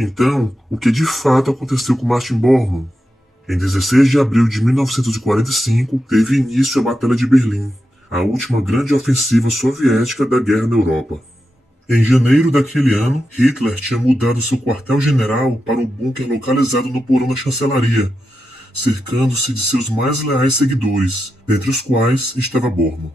Então, o que de fato aconteceu com Martin Bormann? Em 16 de abril de 1945, teve início a Batalha de Berlim, a última grande ofensiva soviética da guerra na Europa. Em janeiro daquele ano, Hitler tinha mudado seu quartel-general para um bunker localizado no porão da chancelaria, cercando-se de seus mais leais seguidores, dentre os quais estava Bormann.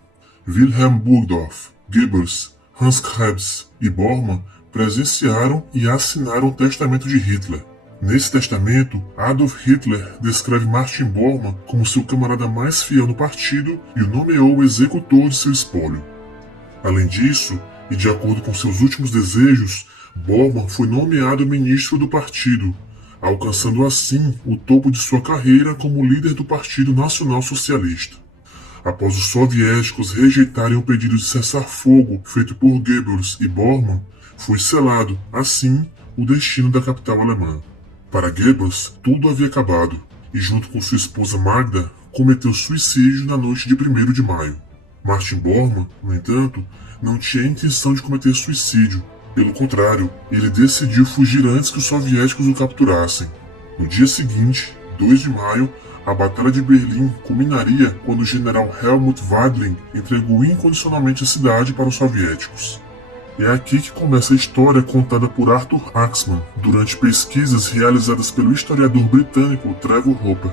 Wilhelm Burgdorf, Goebbels, Hans Krebs e Bormann presenciaram e assinaram o testamento de Hitler. Nesse testamento, Adolf Hitler descreve Martin Bormann como seu camarada mais fiel no partido e o nomeou o executor de seu espólio. Além disso, e de acordo com seus últimos desejos, Bormann foi nomeado ministro do partido, alcançando assim o topo de sua carreira como líder do Partido Nacional Socialista. Após os soviéticos rejeitarem o pedido de cessar-fogo feito por Goebbels e Bormann, foi selado, assim, o destino da capital alemã. Para Goebbels, tudo havia acabado, e junto com sua esposa Magda, cometeu suicídio na noite de 1º de maio. Martin Bormann, no entanto, não tinha a intenção de cometer suicídio. Pelo contrário, ele decidiu fugir antes que os soviéticos o capturassem. No dia seguinte, 2 de maio, a Batalha de Berlim culminaria quando o general Helmut Wadling entregou incondicionalmente a cidade para os soviéticos. É aqui que começa a história contada por Arthur Axman durante pesquisas realizadas pelo historiador britânico Trevor Hopper.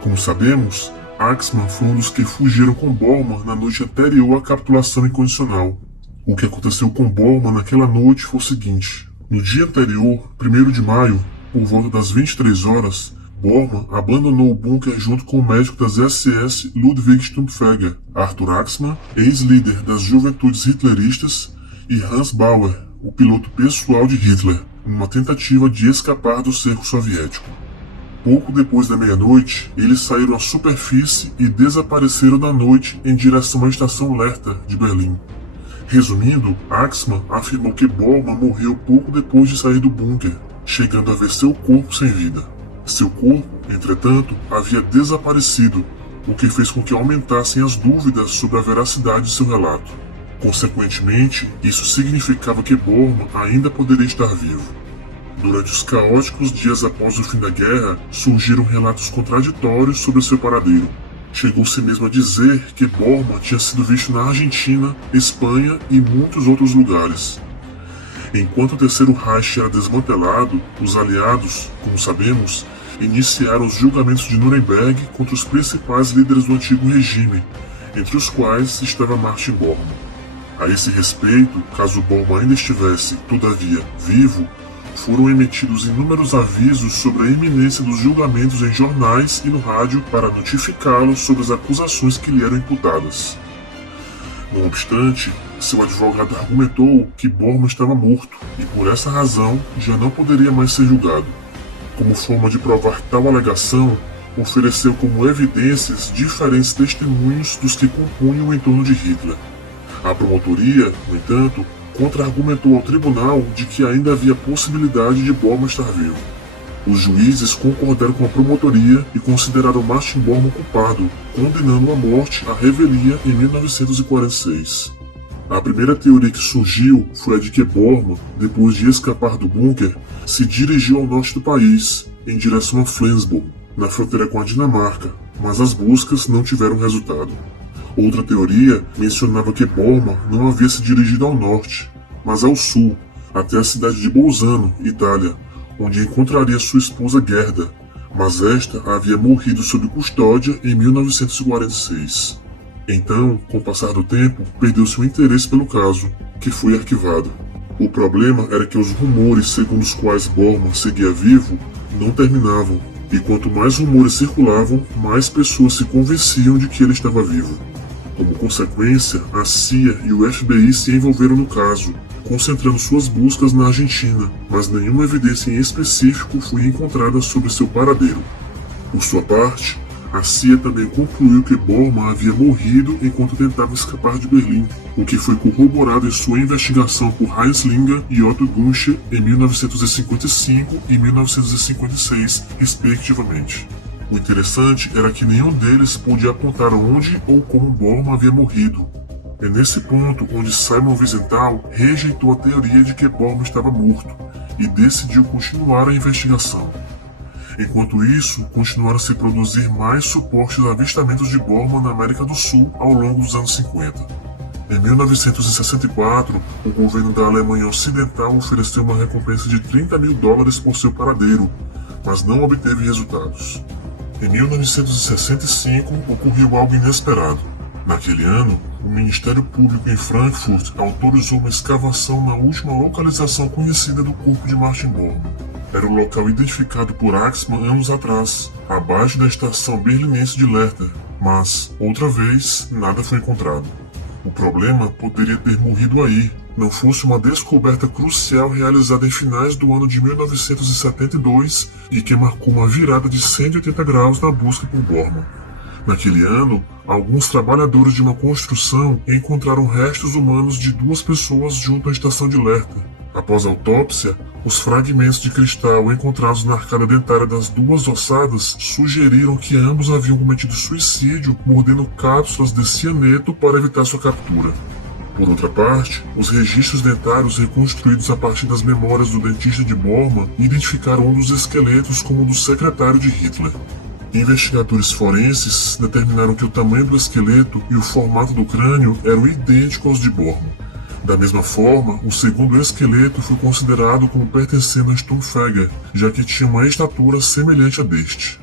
Como sabemos, Axman foi um dos que fugiram com Bormann na noite anterior à capitulação incondicional. O que aconteceu com Bormann naquela noite foi o seguinte: no dia anterior, 1º de maio, por volta das 23 horas, Bormann abandonou o bunker junto com o médico das SS Ludwig Stumpfegger, Arthur Axman, ex-líder das Juventudes Hitleristas, e Hans Bauer, o piloto pessoal de Hitler, numa tentativa de escapar do cerco soviético. Pouco depois da meia-noite, eles saíram à superfície e desapareceram na noite em direção à estação Lehrter de Berlim. Resumindo, Axman afirmou que Bormann morreu pouco depois de sair do bunker, chegando a ver seu corpo sem vida. Seu corpo, entretanto, havia desaparecido, o que fez com que aumentassem as dúvidas sobre a veracidade de seu relato. Consequentemente, isso significava que Bormann ainda poderia estar vivo. Durante os caóticos dias após o fim da guerra, surgiram relatos contraditórios sobre seu paradeiro. Chegou-se mesmo a dizer que Bormann tinha sido visto na Argentina, Espanha e muitos outros lugares. Enquanto o Terceiro Reich era desmantelado, os aliados, como sabemos, iniciaram os julgamentos de Nuremberg contra os principais líderes do antigo regime, entre os quais estava Martin Bormann. A esse respeito, caso Bormann ainda estivesse, todavia, vivo, foram emitidos inúmeros avisos sobre a iminência dos julgamentos em jornais e no rádio para notificá-lo sobre as acusações que lhe eram imputadas. Não obstante, seu advogado argumentou que Bormann estava morto e, por essa razão, já não poderia mais ser julgado. Como forma de provar tal alegação, ofereceu como evidências diferentes testemunhos dos que compunham o entorno de Hitler. A promotoria, no entanto, contra-argumentou ao tribunal de que ainda havia possibilidade de Bormann estar vivo. Os juízes concordaram com a promotoria e consideraram Martin Bormann culpado, condenando-o à morte à revelia em 1946. A primeira teoria que surgiu foi a de que Bormann, depois de escapar do bunker, se dirigiu ao norte do país, em direção a Flensburg, na fronteira com a Dinamarca, mas as buscas não tiveram resultado. Outra teoria mencionava que Bormann não havia se dirigido ao norte, mas ao sul, até a cidade de Bolzano, Itália, onde encontraria sua esposa Gerda, mas esta havia morrido sob custódia em 1946. Então, com o passar do tempo, perdeu-se o interesse pelo caso, que foi arquivado. O problema era que os rumores segundo os quais Bormann seguia vivo não terminavam, e quanto mais rumores circulavam, mais pessoas se convenciam de que ele estava vivo. Como consequência, a CIA e o FBI se envolveram no caso, concentrando suas buscas na Argentina, mas nenhuma evidência em específico foi encontrada sobre seu paradeiro. Por sua parte, a CIA também concluiu que Bormann havia morrido enquanto tentava escapar de Berlim, o que foi corroborado em sua investigação por Heinz Linger e Otto Gunsche em 1955 e 1956, respectivamente. O interessante era que nenhum deles podia apontar onde ou como Bormann havia morrido. É nesse ponto onde Simon Wiesenthal rejeitou a teoria de que Bormann estava morto e decidiu continuar a investigação. Enquanto isso, continuaram a se produzir mais supostos avistamentos de Borman na América do Sul ao longo dos anos 50. Em 1964, o governo da Alemanha Ocidental ofereceu uma recompensa de $30 mil por seu paradeiro, mas não obteve resultados. Em 1965, ocorreu algo inesperado. Naquele ano, o Ministério Público em Frankfurt autorizou uma escavação na última localização conhecida do corpo de Martin Bormann. Era o local identificado por Axmann anos atrás, abaixo da estação berlinense de Lehrter, mas, outra vez, nada foi encontrado. O problema poderia ter morrido aí, não fosse uma descoberta crucial realizada em finais do ano de 1972 e que marcou uma virada de 180 graus na busca por Bormann. Naquele ano, alguns trabalhadores de uma construção encontraram restos humanos de 2 pessoas junto à estação de Lehrter. Após a autópsia, os fragmentos de cristal encontrados na arcada dentária das 2 ossadas sugeriram que ambos haviam cometido suicídio mordendo cápsulas de cianeto para evitar sua captura. Por outra parte, os registros dentários reconstruídos a partir das memórias do dentista de Bormann identificaram um dos esqueletos como o do secretário de Hitler. Investigadores forenses determinaram que o tamanho do esqueleto e o formato do crânio eram idênticos aos de Bormann. Da mesma forma, o segundo esqueleto foi considerado como pertencendo a Stumpfegger, já que tinha uma estatura semelhante à deste.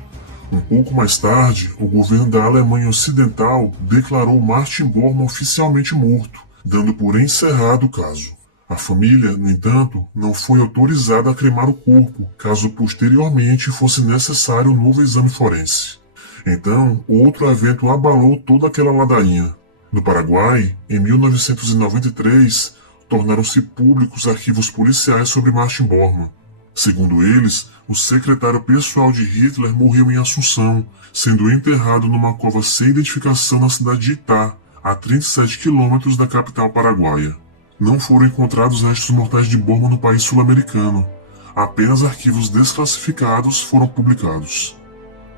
Um pouco mais tarde, o governo da Alemanha Ocidental declarou Martin Bormann oficialmente morto, dando por encerrado o caso. A família, no entanto, não foi autorizada a cremar o corpo, caso posteriormente fosse necessário um novo exame forense. Então, outro evento abalou toda aquela ladainha. No Paraguai, em 1993, tornaram-se públicos arquivos policiais sobre Martin Bormann. Segundo eles, o secretário pessoal de Hitler morreu em Assunção, sendo enterrado numa cova sem identificação na cidade de Itá, a 37 quilômetros da capital paraguaia. Não foram encontrados restos mortais de Bormann no país sul-americano. Apenas arquivos desclassificados foram publicados.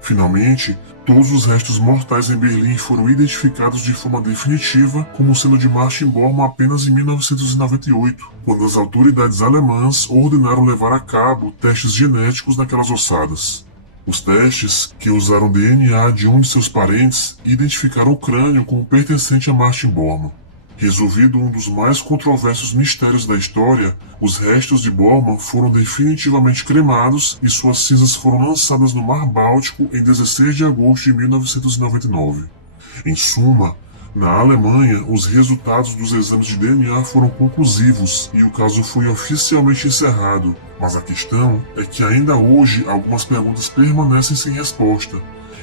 Finalmente, todos os restos mortais em Berlim foram identificados de forma definitiva como sendo de Martin Bormann apenas em 1998, quando as autoridades alemãs ordenaram levar a cabo testes genéticos naquelas ossadas. Os testes, que usaram DNA de um de seus parentes, identificaram o crânio como pertencente a Martin Bormann. Resolvido um dos mais controversos mistérios da história, os restos de Bormann foram definitivamente cremados e suas cinzas foram lançadas no Mar Báltico em 16 de agosto de 1999. Em suma, na Alemanha, os resultados dos exames de DNA foram conclusivos e o caso foi oficialmente encerrado, mas a questão é que ainda hoje algumas perguntas permanecem sem resposta,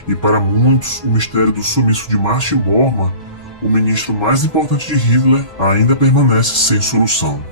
e para muitos o mistério do sumiço de Martin Bormann, o ministro mais importante de Hitler, ainda permanece sem solução.